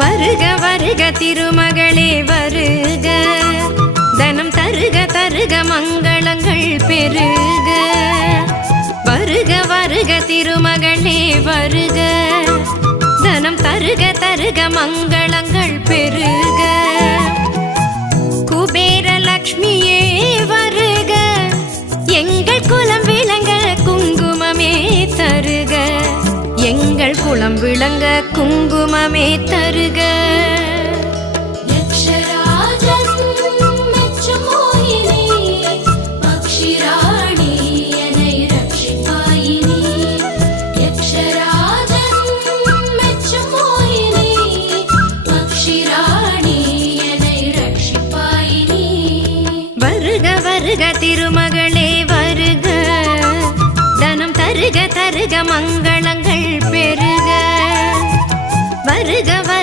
வருக வருக திருமகளே வருக, தனம் தருக தருக மங்களங்கள் பெருக. வருக வருக திருமகளே வருக, தனம் தருக தருக மங்களங்கள் பெருக. குபேர லக்ஷ்மியே வருக, எங்கள் குலம் விளங்க குங்குமமே தருக, எங்கள் குலம் விளங்க குங்குமமே தருக. வருக திருமகளே வருக, தனம் தருக தருக மங்களங்கள் பெருக. வருக